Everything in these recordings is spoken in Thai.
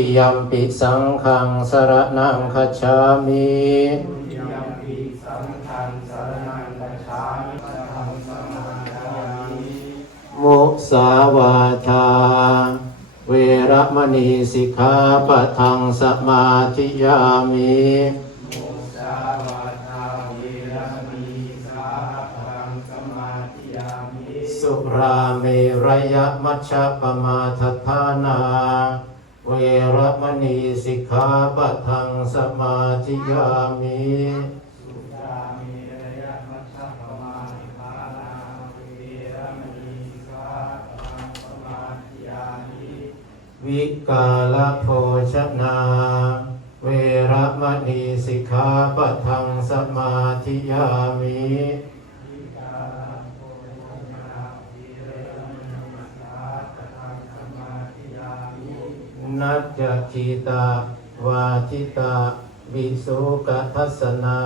ติยมปิสังฆังสรณังคัจามิทุติยัมปิสังฆังสารนังกัจามิสังฆังสรณังกัจฉามิมุสาวาทา เวระมณีสิกขาปะทังสมาธิยามิสาวาทาเวระมณีสาพังสมาธิยามิสุราเมรยมัชฌะปมาทฐานา เวระมณีสิกขาปะทังสมาธิยามิสุรามิระยะมัชฌะปมาธิภานาเวระมณีสาพังสมาธิยามิวิกาลโภชนา เวระมณีสิกขาปะทังสมาธิยามิ นัจจคีตาวาทิตาวิสุกทัสนา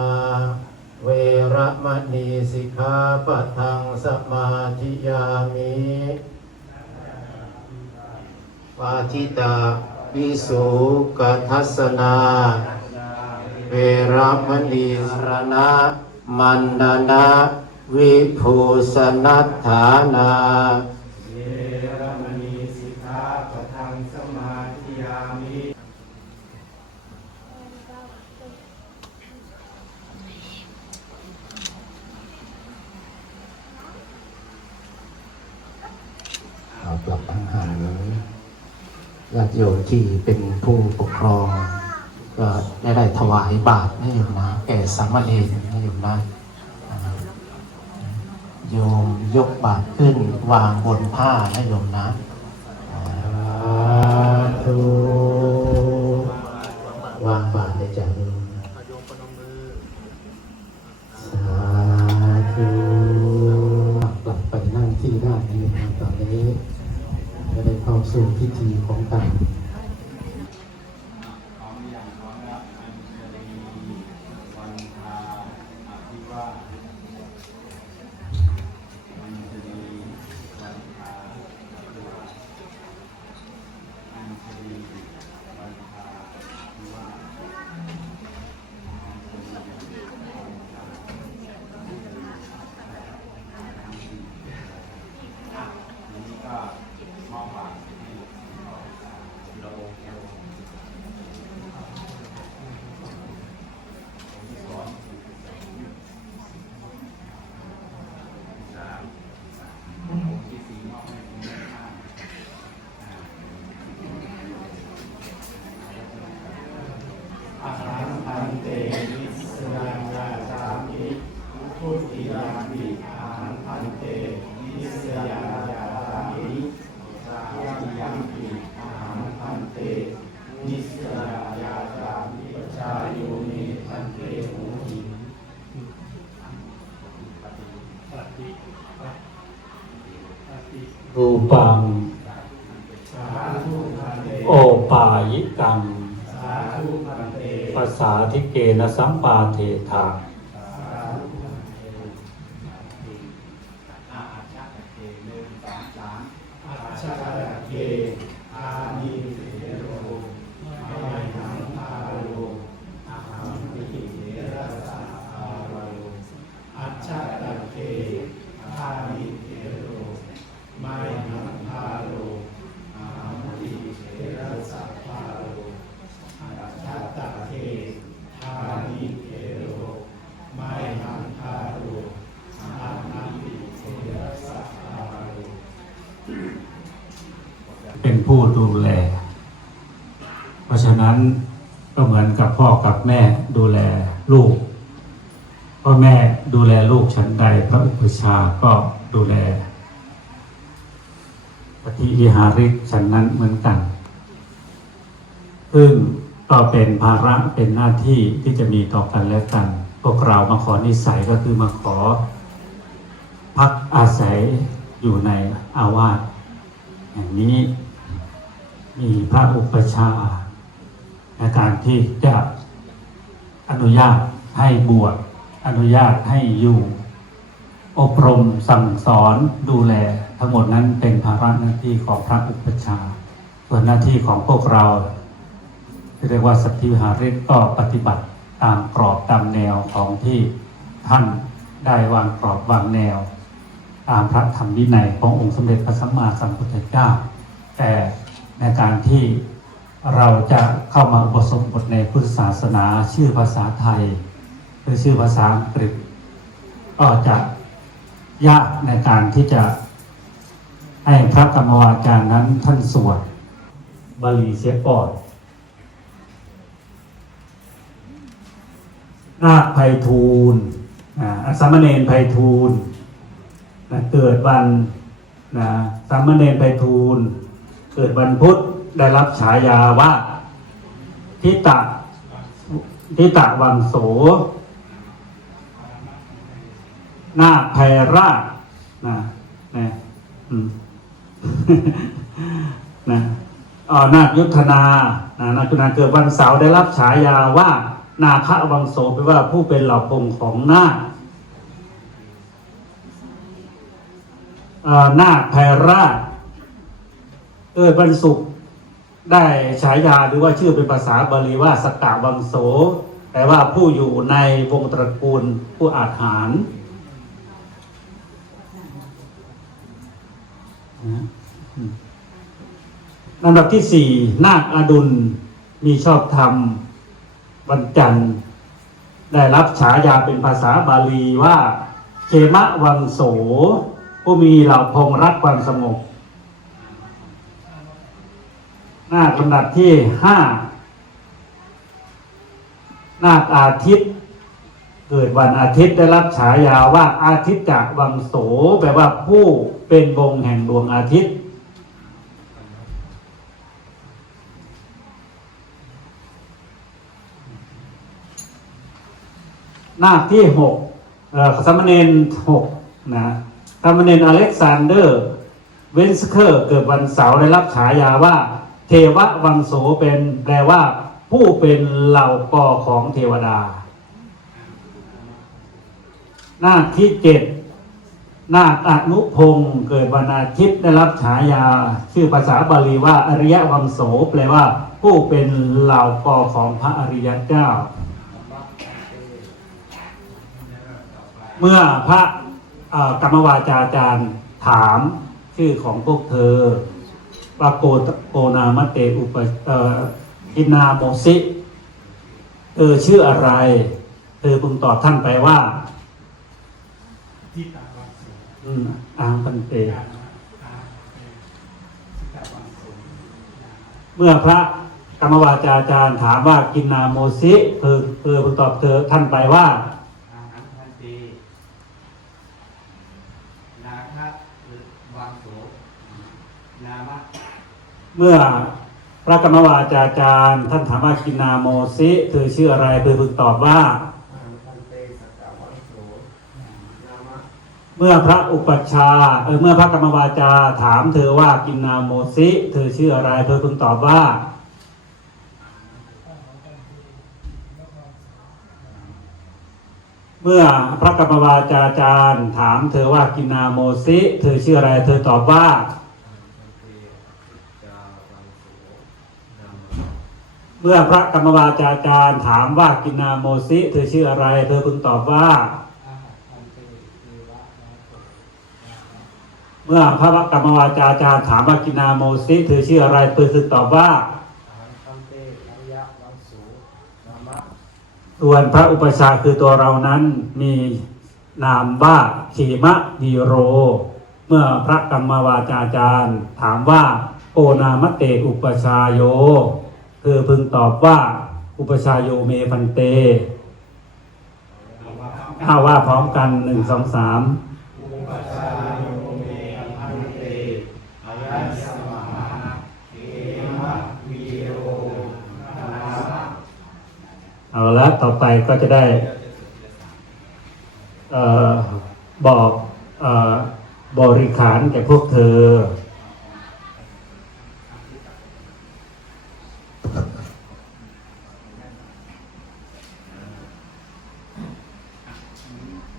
เวรมณีสิกขาปะทังสมาธิยามิวาทิตาวิสุกทัสนา เวรมณีสรณะมันดานะวิภูสนัฏฐานา เยระมณีสิกขาปะทังสมาธิยามิ เอาปรับอาหาร ญาติโยมที่เป็นผู้ปกครองก็ได้ได้ถวายบาตรนะโยมนะแก่สามเณรนะโยมนะโยมยกบาตรขึ้นวางบนผ้านะโยมนะวางบาตรเลยจ้ะโยมสาธุกลับไปนั่งที่ได้นะโยมนตอนนี้จะได้เข้าสู่พิธีของการ วันทาอภิวาวันชดีวันทาอภิวาวันชดีวันทาอภิวา อันนี้ก็มอบหวานให้เราเราสอนสามองค์ที่สี่มอบให้คุณแม่ห้าอาหารพันเตนิสรังยาจามิพุทธิยามิอาหารพันเตนิสรังยาจามิสายายัมปิอาหารพันเตนิสรังยาจามิชายุนิพันเตหูหิน รูปังสาธุพันเตโอปายิกังสาธุพันเตภาษาทิเกนะสัมปาเทถาสา ผู้ดูแล เพราะฉะนั้นก็เหมือนกับพ่อกับแม่ดูแลลูก พ่อแม่ดูแลลูกฉันใด พระอุปชฌาก็ดูแลปฏิวิหาริกฉันนั้นเหมือนกัน ซึ่งก็เป็นภาระเป็นหน้าที่ที่จะมีต่อกันและกัน พวกเรามาขอนิสัยก็คือมาขอ พักอาศัยอยู่ในอาวาสแห่งนี้ มีพระอุปชฌาย์ในการที่จะอนุญาตให้บวชอนุญาตให้อยู่ อบรมสั่งสอนดูแล ทั้งหมดนั้นเป็นภาระหน้าที่ของพระอุปชฌาย์ส่วนหน้าที่ของพวกเราเรียกว่าสัตธิวิหาริกก็ปฏิบัติตามกรอบตามแนวของที่ท่านได้วางกรอบวางแนว ตามพระธรรมวินัยขององค์สมเด็จพระสัมมาสัมพุทธเจ้าแต่ ในการที่เราจะเข้ามาอุปสมบทในพุทธศาสนาชื่อภาษาไทย หรือชื่อภาษาอังกฤษ ก็จะยากในการที่จะให้พระกรรมวาจารย์นั้นท่านสวดบาลีเสียก่อนนาคไพฑูรย์อ่าสามเณรไพฑูรย์นเกิดวันนะสามเณรไพฑูรย์ เกิดวันพุธได้รับฉายาว่าทิตะทิตะวังโสนาคไพราชนะนะนะอ่านาคยุทธนานะนาคยุทธนาเกิดวันเสาร์ได้รับฉายาว่า นาควังโสแปลว่าผู้เป็นเหล่าพงของนาคอ่านาคไพราช เกิดวันศุกร์ได้ฉายาหรือว่าชื่อเป็นภาษาบาลีว่าสกกะวังโสแปลว่าผู้อยู่ในวงตระกูลผู้อาหารนะอืมลำดับที่สี่นาคอดุลมีชอบธรรมวันจันทร์ ได้รับฉายาเป็นภาษาบาลีว่าเขมะวังโส ผู้มีเหล่าพงรักความสงบ นาคลำดับที่ห้านาคอาทิตย์ เกิดวันอาทิตย์ได้รับฉายาว่าอาทิตย์จากวังโสแปลว่าผู้เป็นวงแห่งดวงอาทิตย์นาคที่หกสามเณรหกนะสามเณรอเล็กซานเดอร์ เวนสเคอร์ เกิดวันเสาร์ได้รับฉายาว่า ทววังโสเป็นแปลว่า ผู้เป็นเหล่ากอของเทวดา หน้าที่เจ็ดนาคอนุพงศ์เกิดวันอาทิตย์ได้รับฉายา ชื่อภาษาบาลีว่าอริยวังโสแปลว่า ผู้เป็นเหล่ากอของพระอริยเจ้า เมื่อพระกรรมวาจาจารย์ถามชื่อของพวกเธอ ว่าโกตโกนามเตอุปเอ่ออินาโมสิเธอชื่ออะไร เธอพึงตอบท่านไปว่าที่ตาวังโสอืมอังปันเต เมื่อพระกรรมวาจาจารย์ถามว่ากินนาโมสิเธอเธอพึงตอบเธอท่านไปว่า นามะเมื่อพระกรรมวาจาจารย์ ท่านถามว่ากินนาโมสิเธอชื่ออะไรเธอพึงตอบว่า เมื่อพระอุปัชฌาย์เออเมื่อพระกรรมวาจาถามเธอว่ากินนาโมสิเธอชื่ออะไรเธอพึงตอบว่าเมื่อพระกรรมวาจาจารย์ ถามเธอว่ากินนาโมสิเธอชื่ออะไร เธอตอบว่า เมื่อพระกรรมวาจาจารย์ถามว่ากินาโมสิเธอชื่ออะไร เธอพึงตอบว่า เมื่อพระกรรมวาจาจารย์ถามว่ากินาโมสิเธอชื่ออะไรเธอพึงตอบว่าอาหังพันเตอริยวังโสนามะส่วนพระอุปชาคือตัวเรานั้นมีนามว่าขีมะวีโร เมื่อพระกรรมวาจาจารย์ ถามว่าโอนามเตอุปชาโย เธอพึงตอบว่า อุปชฌายโยเมพันเตถ้าว่าพร้อมกันหนึ่งสองสามอุปชฌายโยเมพันเตอรัสสมหาเขมะวีโรนามะเอาละต่อไปก็จะได้เออบอกเออบริขารแก่พวกเธอ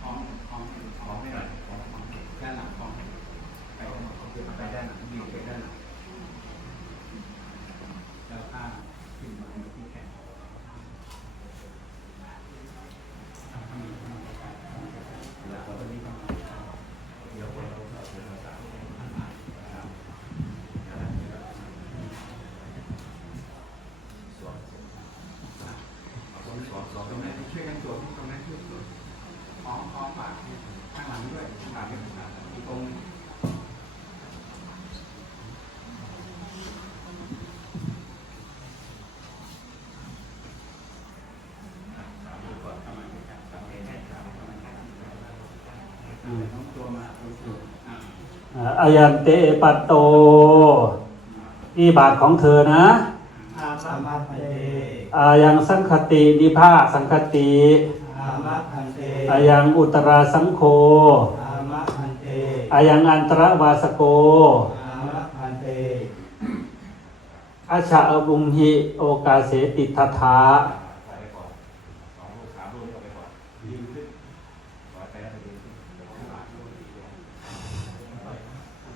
ของของของไม่หน่อยของของด้านหลังของไปของ มีไปด้านหลังแล้วข้างขึ้นมาที่แขนแล้วก็ตอนนี้ก็เดี๋ยวเราจะเอาภาษานะครับสอนสอนสอนสอนตรงไหนช่วยกันตรวจตรงนั้นช่วยตรวจคล้องคล้องปากข้างหลังด้วยข้างหลังเป็นอีกตรง อายันเตปัตโตนี่บาทของเธอนะอาสัมมาเตอายังสังคตินิภาคสังคติอามะพันเตอายังอุตราสังโฆอามะพันเตอายังอันตรวาสโกอามะพันเตอาชาอบุมหิโอกาเสติทัทธา ไปก่อนสองลูกสามลูกไปก่อนยืนขึ้นขอไปแล้วไปยืนขึ้นเดี๋ยวข้างหลังลูกอีกแล้ว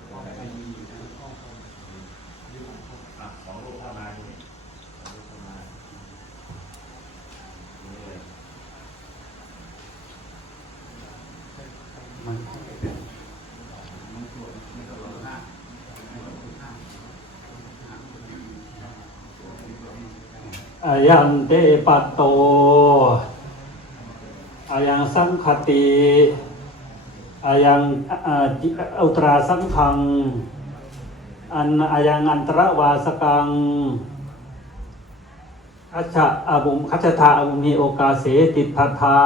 ขอไปไปยืนอยู่นะยืนอะสองลูกเข้ามาดูนี่สองลูกเข้ามานี่เลยมันตรวจไม่ต้องรอหน้าไม่ต้องดูหน้า อายันเตปัตโตอายังสังคติอายังอ่าจิอุตราสังขังอันอายังอันตรวาสกังคัจฉะอาบุมคัจฉทาอาบุมหิโอกาเสติทัทธา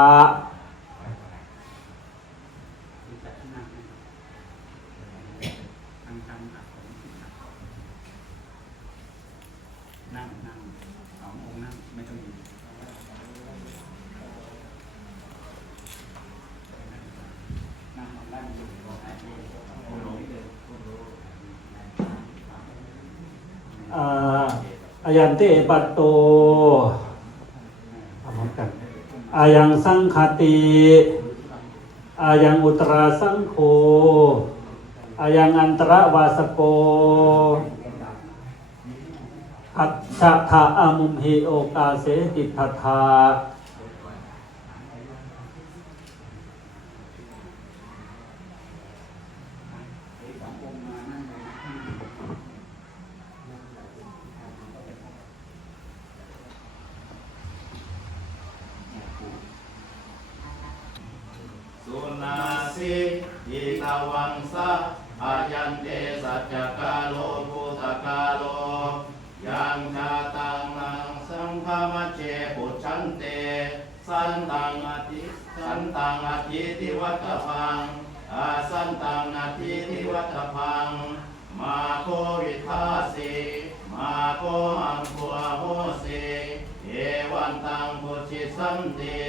นั่งนั่งสององค์นั่งไม่ต้องยืนนั่งนั่งอยู่รอให้โอ้โหเลยโอ้โห อ่าอายันเตปัตโตเอาพร้อมกันอายังสังคติอายังอุตราสังโฆอายังอันตรวาสโกอัจฉะทาอามุมหิโอกาเสติทัทธา สององค์มานั่งเลยสุ นาสิอิตาวังสะอายันเตสัจจกาโลภูตกาโลยังชาตังนังสังฆมัจเจปุชันเต สันตังอธิสันตังอธิติวัตพังอาสันตังอธิติวัตพัง มาโควิทาสิมาโคอังคัวโหสิเอวันตังพุชิสันติ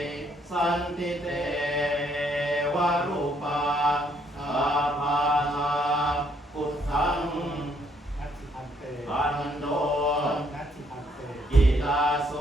สันติเต รูปาอาภาลาพุทธังนัตถิพันเตปันโดนัตถิพันเตกิลาโส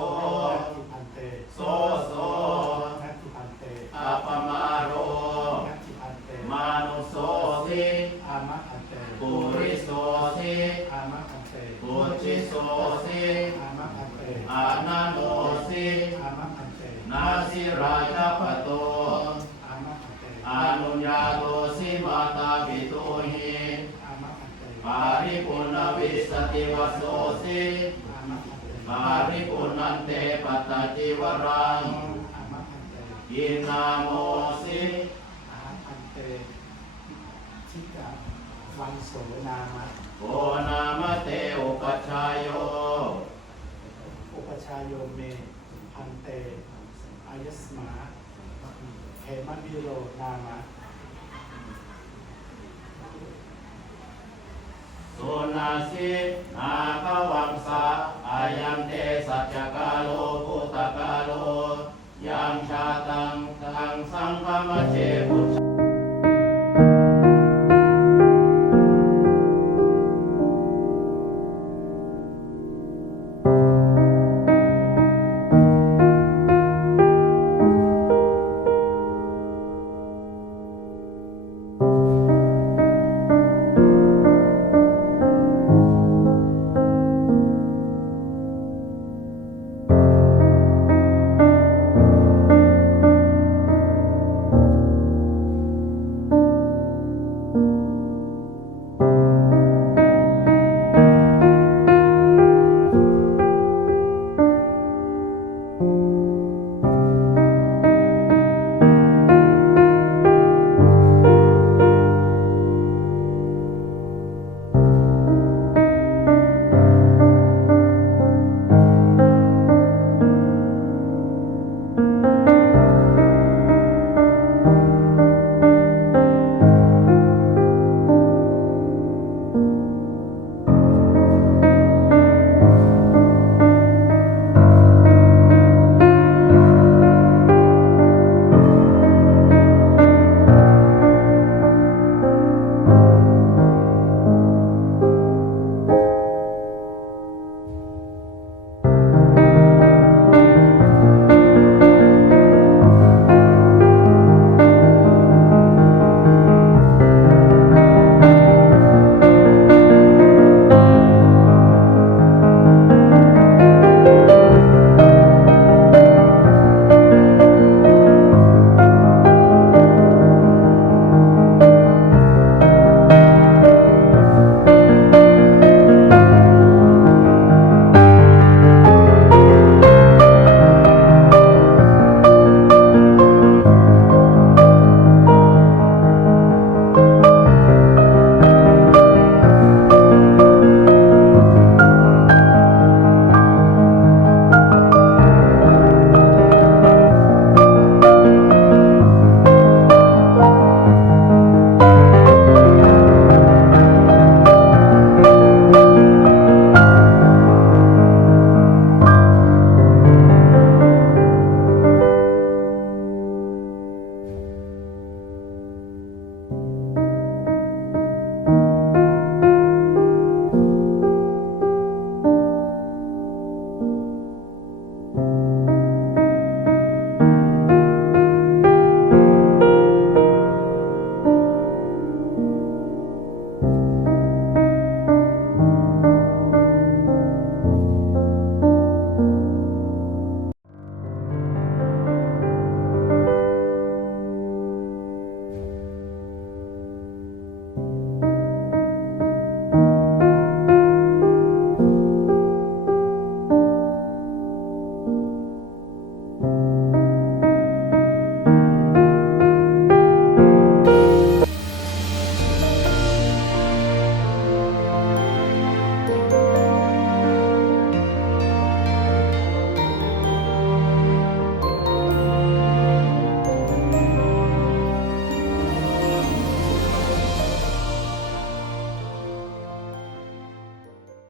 ติวโสสิมาริปุนันเตปัตตจิวรังกินาโมสิอาคันเตชิกะวันโสนามา